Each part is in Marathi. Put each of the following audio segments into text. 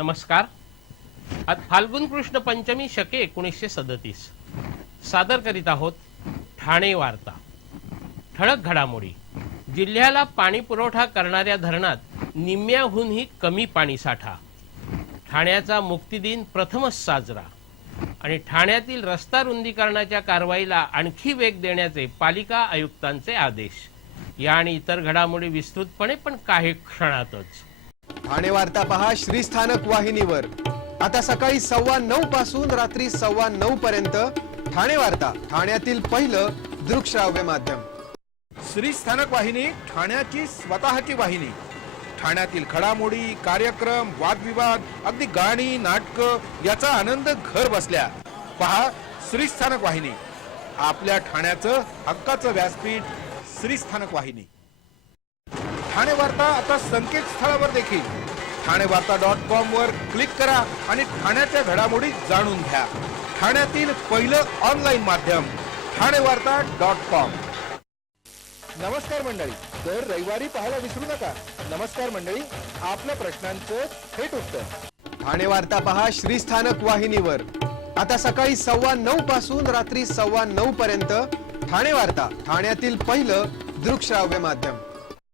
नमस्कार. आज फाल्गुन कृष्ण पंचमी शके 1937 सादर करीत आहोत ठाणे वार्ता. ठळक घडामोडी. जिल्ह्याला पाणी पुरवठा करणाऱ्या धरणात निम्म्याहूनही कमी पाणी साठा. ठाण्याचा मुक्तिदिन प्रथमच साजरा. आणि ठाण्यातील रस्ता रुंदीकरणाच्या कारवाईला आणखी वेग देण्याचे पालिका आयुक्तांचे आदेश. या आणि इतर घडामोडी विस्तृतपणे पण काही क्षणातच. ठाणे वार्ता पहा श्रीस्थानक वाहिनीवर. आता सकाळी 9:15 पासून रात्री 9:15 पर्यंत ठाणे वार्ता, ठाण्यातील पहिलं दृकश्राव्य माध्यम. श्रीस्थानक वाहिनी ठाण्याची स्वतःची वाहिनी. ठाण्यातील घडामोडी, कार्यक्रम, वादविवाद, अगदी गाणी, नाटक याचा आनंद घर बसल्या. पहा श्रीस्थानक वाहिनी, आपल्या ठाण्याचं हक्काचं व्यासपीठ. श्रीस्थानक वाहिनी. ठाणे वार्ता आता संकेतस्थळावर देखील ठाणेवार्ता.com वर क्लिक करा आणि ठाण्याच्या घडामोडी जाणून घ्या. ठाण्यातील पहिलं ऑनलाईन माध्यम ठाणेवार्ता.com. नमस्कार मंडळी, दर रविवारी पाहायला विसरू नका. नमस्कार मंडळी, आपल्या प्रश्नांचं थेट उत्तर. ठाणे वार्ता पहा श्रीस्थानक वाहिनीवर. आता सकाळी 9:15 पासून रात्री 9:15 पर्यंत ठाणे वार्ता, ठाण्यातील पहिलं दृकश्राव्य माध्यम.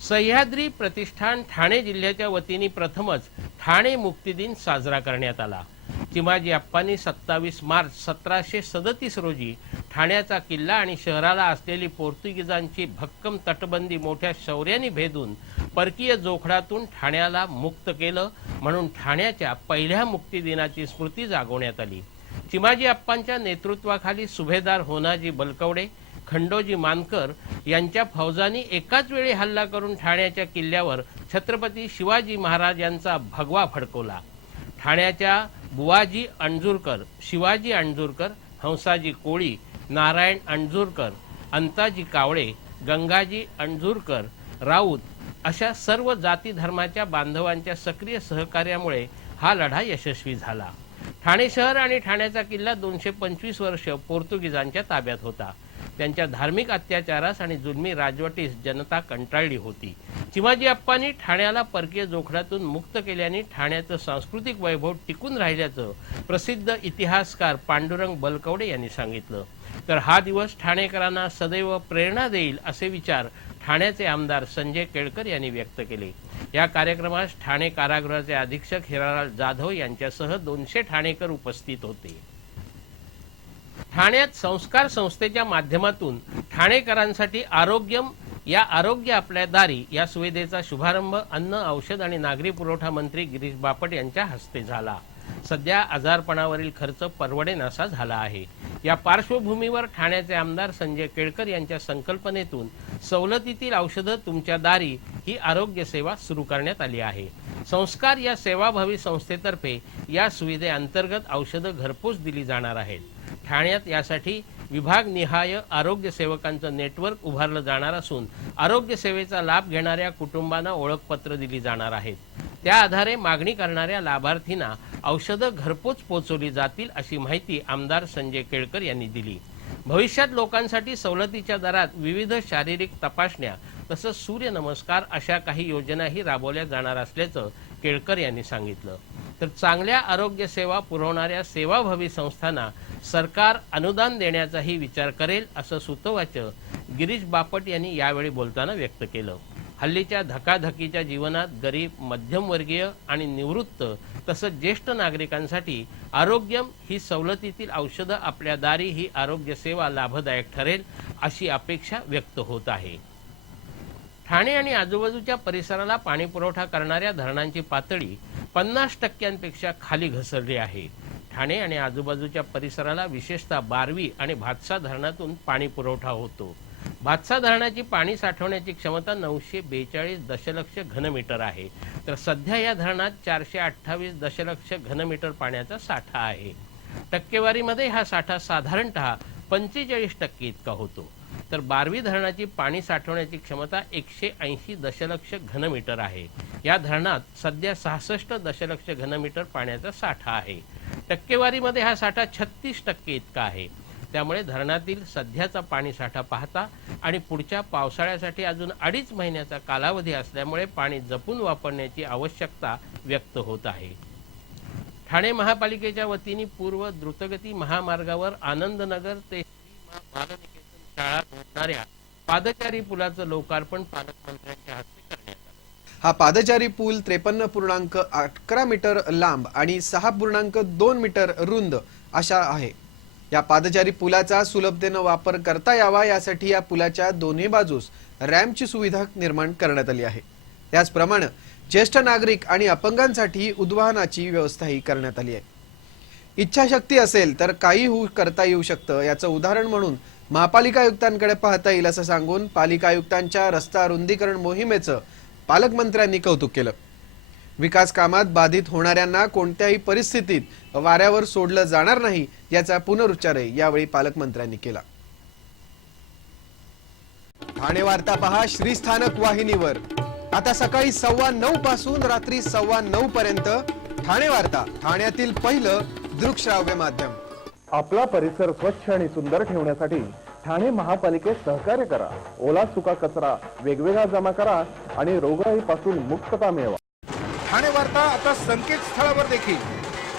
सह्याद्री प्रतिष्ठान ठाणे जिल्ह्याच्या वतीने प्रथमच ठाणे मुक्तिदिन साजरा करण्यात आला. चिमाजी अप्पांनी 27 मार्च 1737 रोजी ठाण्याचा किल्ला आणि शहराला असलेली पोर्तुगीजांची भक्कम तटबंदी मोठ्या शौर्याने भेदून परकीय जोखडातून ठाण्याला मुक्त केलं, म्हणून ठाण्याच्या पहिल्या मुक्तिदिनाची स्मृती जागवण्यात आली. चिमाजी अप्पांच्या नेतृत्वाखाली सुभेदार होनाजी बलकवडे, खंडोजी मानकर यांच्या फौजांनी एकाच वेळी हल्ला करून ठाण्याच्या किल्ल्यावर छत्रपती शिवाजी महाराज यांचा भगवा फडकवला. ठाण्याच्या बुवाजी अणजूरकर, शिवाजी अणजूरकर, हंसाजी कोळी, नारायण अणजूरकर, अंताजी कावळे, गंगाजी अणजूरकर, राऊत अशा सर्व जाती धर्माच्या बांधवांच्या सक्रिय सहकार्यामुळे हा लढा यशस्वी झाला. ठाणे शहर आणि ठाण्याचा किल्ला 225 वर्ष पोर्तुगीजांच्या ताब्यात होता. त्यांच्या धार्मिक अत्याचारास आणि जुलमी राजवटीस जनता कंटाळली होती. चिमाजी अप्पांनी ठाण्याला परकीय जोखडातून मुक्त केल्याने ठाण्याचं सांस्कृतिक वैभव टिकून राहिल्याचं प्रसिद्ध इतिहासकार पांडुरंग बलकवडे यांनी सांगितलं. तर हा दिवस ठाणेकरांना सदैव प्रेरणा देईल असे विचार ठाण्याचे आमदार संजय केळकर यांनी व्यक्त केले. या कार्यक्रमास ठाणे कारागृहाचे अधीक्षक हिरालाल जाधव यांच्यासह 200 ठाणेकर उपस्थित होते. ठाण्यात संस्कार संस्थेच्या माध्यमातून ठाणेकरांसाठी आरोग्यम या आरोग्य आपल्या दारी या सुविधेचा शुभारंभ अन्न, औषध आणि नागरी पुरवठा मंत्री गिरीश बापट यांच्या हस्ते झाला. सध्या आजारपणावरील खर्च परवडेनासा झाला आहे. या पार्श्वभूमीवर ठाण्याचे आमदार संजय केळकर यांच्या संकल्पनेतून सवलतीतील औषधं तुमच्या दारी ही आरोग्य सेवा सुरू करण्यात आली आहे. संस्कार या सेवाभावी संस्थेतर्फे या सुविधेअंतर्गत औषधं घरपोच दिली जाणार आहेत. ठाण्यात यासाठी विभागनिहाय आरोग्य सेवकांचं नेटवर्क उभारलं जाणार असून आरोग्य सेवेचा लाभ घेणाऱ्या कुटुंबांना ओळखपत्र दिली जाणार आहेत. त्या आधारे मागणी करणाऱ्या लाभार्थींना औषधं घरपोच पोहोचवली जातील अशी माहिती आमदार संजय केळकर यांनी दिली. भविष्यात लोकांसाठी सवलतीच्या दरात विविध शारीरिक तपासण्या तसंच सूर्यनमस्कार अशा काही योजनाही राबवल्या जाणार असल्याचं केळकर यांनी सांगितलं. तर चांगल्या आरोग्य सेवा पुरवणाऱ्या सेवाभावी संस्थांना सरकार अनुदान देण्याचाही विचार करेल असं सुतोवाच गिरीश बापट यांनी यावेळी बोलताना व्यक्त केलं. हल्लीच्या धकाधकीच्या जीवनात गरीब, मध्यमवर्गीय आणि निवृत्त तसंच ज्येष्ठ नागरिकांसाठी आरोग्यम ही सवलतीतील औषधं आपल्या दारी ही आरोग्य सेवा लाभदायक ठरेल अशी अपेक्षा व्यक्त होत आहे. ठाणे आणि आजूबाजूच्या परिसराला पाणी पुरवठा करणाऱ्या धरणांची पातळी 50% खाली घसरली आहे. ठाणे आणि आजूबाजूच्या परिसराला विशेषतः बारवी आणि भातसा धरणातून पाणी पुरवठा होतो. भातसा धरणाची पाणी साठवण्याची क्षमता 942 दशलक्ष घनमीटर आहे. तर सध्या या धरणात 428 दशलक्ष घनमीटर पाण्याचा साठा आहे. टक्केवारीमध्ये हा साठा साधारणतः 45% इतका होतो. तर बारवी धरणाची पाणी साठवण्याची क्षमता 180 दशलक्ष घनमीटर आहे. या धरणात सध्या 66 दशलक्ष घनमीटर पाण्याचा साठा आहे. टक्केवारीमध्ये हा साठा 36% इतका आहे. त्यामुळे धरणातील सध्याचा पाणी साठा पाहता आणि पुढच्या पावसाळ्यासाठी अजून 2.5 महिन्याचा कालावधी असल्यामुळे पाणी जपून वापरण्याची आवश्यकता व्यक्त होत आहे. ठाणे महापालिकेच्या वतीने पूर्व द्रुतगती महामार्गावर आनंदनगर ते बालनिकेतन शाळा जोडणाऱ्या पादचारी पुलाचं लोकार्पण पालकमंत्र्यांच्या हस्ते करण्यात आलं। हा पादचारी पूल 53.11 मीटर लांब आणि 6.2 मीटर रुंद अशा आहे। या पादचारी पुलाचा सुलभतेने वापर करता यावा यासाठी या पुलाच्या दोन्ही बाजूस रॅम्पची सुविधा निर्माण करण्यात आली आहे। त्याचप्रमाणे ज्येष्ठ नागरिक आणि अपंगांसाठी उद्वाहनाची व्यवस्थाही करण्यात आली आहे। इच्छाशक्ती असेल तर काही करता येऊ शकतं याचं उदाहरण म्हणून महापालिका आयुक्तांकडे पाहता येईल असं सांगून पालिका आयुक्तांच्या रस्ता रुंदीकरण मोहिमेचं पालकमंत्र्यांनी कौतुक केलं। विकास कामात बाधित होणाऱ्यांना कोणत्याही परिस्थितीत वाऱ्यावर सोडलं जाणार नाही याचा पुनरुच्चारही यावेळी पालकमंत्र्यांनी केला। ठाणे वार्ता पहा श्रीस्थानक वाहिनीवर आता सकाळी 9:15 पासून रात्री 9:15 पर्यंत ठाणे वार्ता, ठाण्यातील पहिलं दृकश्राव्य माध्यम। आपला परिसर स्वच्छ आणि सुंदर ठेवण्यासाठी ठाणे महापालिकेत सहकार्य करा। ओला सुका कचरा वेगवेगळा जमा करा आणि रोगराईपासून मुक्तता मिळवा। ठाणे वार्ता आता संकेतस्थळावर देखील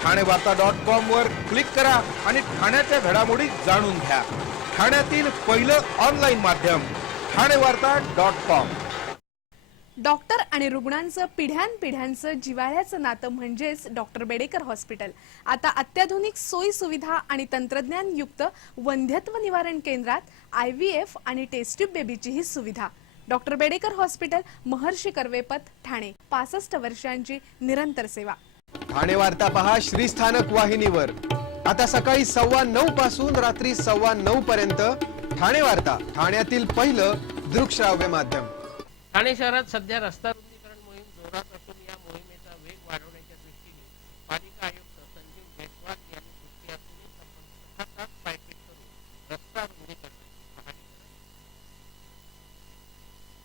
ठाणेवार्ता.com वर क्लिक करा आणि ठाण्याच्या घडामोडी जाणून घ्या। ठाण्यातील पहिलं ऑनलाईन माध्यम ठाणेवार्ता.com। डॉक्टर आणि रुग्णांचं पिढ्यानपिढ्यांचं जिव्हाळ्याचं नातं म्हणजेच डॉक्टर बेडेकर हॉस्पिटल आता अत्याधुनिक सोयी सुविधा आणि तंत्रज्ञान युक्त वंध्यत्व निवारण केंद्रात IVF आणि टेस्ट ट्यूब बेबीचीही सुविधा। डॉक्टर बेडेकर हॉस्पिटल, महर्षी कर्वेपथ, ठाणे। 65 वर्षांची निरंतर सेवा। ठाणे वार्ता पहा श्रीस्थानक वाहिनीवर आता सकाळी 9:15 पासून रात्री 9:15 पर्यंत ठाणे वार्ता, ठाण्यातील पहिलं दृकश्राव्य माध्यम। ठाणे शहरात सध्या रस्ता रुंदीकरण मोहीम जोरात असून या मोहिमेचा वेग वाढवण्याच्या दृष्टीने पालिका आयुक्त संजीव जयस्वाल यांनी दृष्टी असलेली तब्बल 6 तास पायपीट करून रस्ता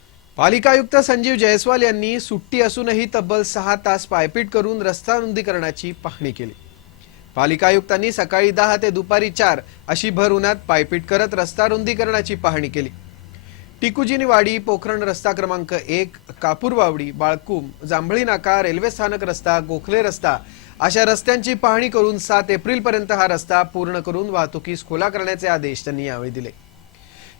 रुंदीकरणाची पाहणी केली। पालिका आयुक्त संजीव जयस्वाल यांनी सुट्टी असूनही तब्बल 6 तास पायपीट करून रस्ता रुंदीकरणाची पाहणी केली। पालिका आयुक्तांनी सकाळी 10 ते दुपारी 4 अशी भर उन्हात पायपीट करत रस्ता रुंदीकरणाची पाहणी केली। टिकुजिनीवाडी, पोखरण रस्ता क्रमांक 1, कापूरवावडी, बाळकुम, जांभळी नाका, रेल्वे स्थानक रस्ता, गोखले रस्ता अशा रस्त्यांची पाहणी करून 7 एप्रिल पर्यंत हा रस्ता पूर्ण करून वाहतुकीस खुला करण्याचे आदेश त्यांनी यावेळी दिले।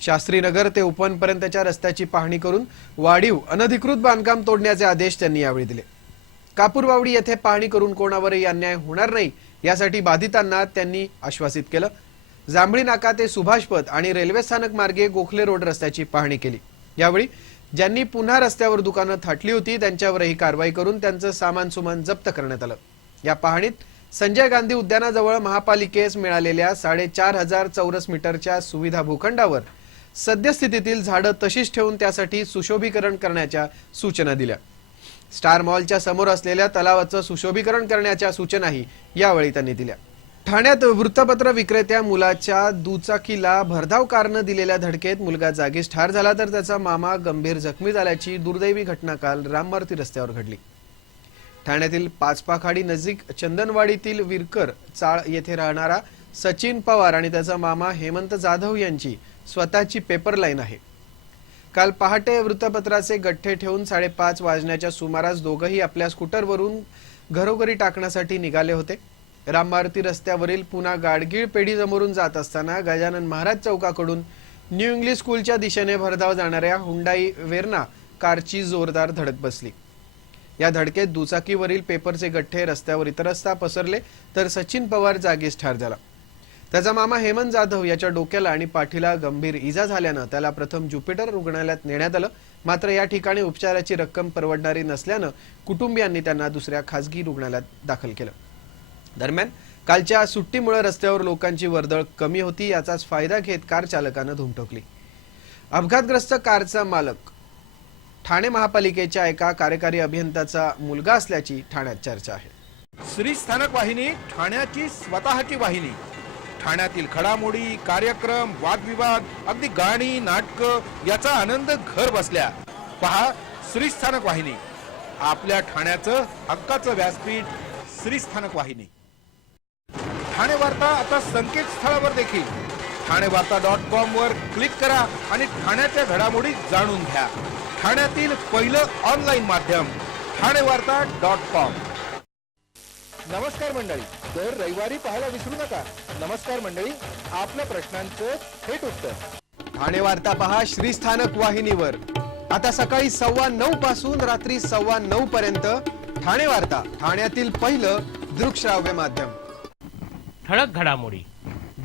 शास्त्रीनगर ते उपवन पर्यंतच्या रस्त्याची पाहणी करून वाढीव अनधिकृत बांधकाम तोडण्याचे आदेश त्यांनी यावेळी दिले। कापूरवावडी येथे पाहणी करून कोणावरही अन्याय होणार नाही यासाठी बाधितांना त्यांनी आश्वासित केलं। जांभळी नाका ते सुभाषपथ आणि रेल्वे स्थानक मार्गे गोखले रोड रस्त्याची पाहणी केली। यावेळी ज्यांनी पुन्हा रस्त्यावर दुकानं थाटली होती त्यांच्यावरही कारवाई करून त्यांचं सामान सुमान जप्त करण्यात आलं। या पाहणीत संजय गांधी उद्यानाजवळ महापालिकेस मिळालेल्या 4,500 चौरस मीटरच्या सुविधा भूखंडावर सद्यस्थितीतील झाडं तशीच ठेवून त्यासाठी सुशोभीकरण करण्याच्या सूचना दिल्या। स्टार मॉलच्या समोर असलेल्या तलावाचं सुशोभीकरण करण्याच्या सूचनाही यावेळी त्यांनी दिल्या। ठाण्यात वृत्तपत्र विक्रेत्या मुलाच्या दुचाकीला भरधाव कारनं दिलेल्या धडकेत मुलगा जागीच ठार झाला तर त्याचा मामा गंभीर जखमी झाल्याची दुर्दैवी घटना काल राममारुती रस्त्यावर घडली। ठाण्यातील पाचपाखाडी नजीक चंदनवाडीतील विरकर चाळ येथे राहणारा सचिन पवार आणि त्याचा मामा हेमंत जाधव यांची स्वतःची पेपर लाईन आहे। काल पहाटे वृत्तपत्राचे गठ्ठे ठेवून 5:30 वाजण्याच्या सुमारास दोघंही आपल्या स्कूटरवरून घरोघरी टाकण्यासाठी निघाले होते। राममारुती रस्त्यावरील पुन्हा गाडगीळ पेढी समोरून जात असताना गजानन महाराज चौकाकडून न्यू इंग्लिश स्कूलच्या दिशेने भरधाव जाणाऱ्या हुंडाई वेर्ना कारची जोरदार धडक बसली। या धडकेत दुचाकीवरील पेपरचे गठ्ठे रस्त्यावर इतरस्ता पसरले तर सचिन पवार जागीच ठार झाला। त्याचा मामा हेमंत जाधव याच्या डोक्याला आणि पाठीला गंभीर इजा झाल्यानं त्याला प्रथम ज्युपिटर रुग्णालयात नेण्यात आलं, मात्र या ठिकाणी उपचाराची रक्कम परवडणारी नसल्यानं कुटुंबियांनी त्यांना दुसऱ्या खासगी रुग्णालयात दाखल केलं। दरम्यान कालच्या सुट्टीमुळे रस्त्यावर लोकांची वर्दळ कमी होती, याचाच फायदा घेत कार चालकानं धूम ठोकली। अपघातग्रस्त कारचा मालक ठाणे महापालिकेच्या एका कार्यकारी अभियंत्याचा मुलगा असल्याची ठाण्यात चर्चा आहे। श्रीस्थानक वाहिनी, ठाण्याची स्वतःची वाहिनी। ठाण्यातील घडामोडी, कार्यक्रम, वादविवाद, अगदी गाणी, नाटकं याचा आनंद घर बसल्या पहा श्रीस्थानक वाहिनी। आपल्या ठाण्याचं हक्काचं व्यासपीठ श्रीस्थानक वाहिनी। ठाणे वार्ता आता संकेतस्थळावर देखील ठाणेवार्ता.com वर क्लिक करा आणि ठाण्याच्या घडामोडी जाणून घ्या। ठाण्यातील पहिलं ऑनलाईन माध्यम ठाणेवार्ता.com। नमस्कार मंडळी, दर रविवारी पाहायला विसरू नका. नमस्कार मंडळी, आपल्या प्रश्नांचं थेट उत्तर. ठाणे वार्ता पहा श्रीस्थानक वाहिनीवर. आता सकाळी 9:15 पासून रात्री 9:15 पर्यंत ठाणे वार्ता, ठाण्यातील पहिलं दृकश्राव्य माध्यम. ठळक घडामोडी.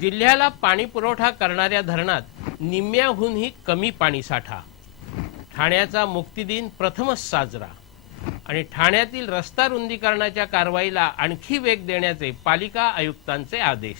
जिल्ह्याला पाणी पुरवठा करणाऱ्या धरणात निम्म्याहूनही कमी पाणी साठा. ठाण्याचा मुक्तिदिन प्रथमच साजरा. आणि ठाण्यातील रस्ता रुंदीकरणाच्या कारवाईला आणखी वेग देण्याचे पालिका आयुक्तांचे आदेश.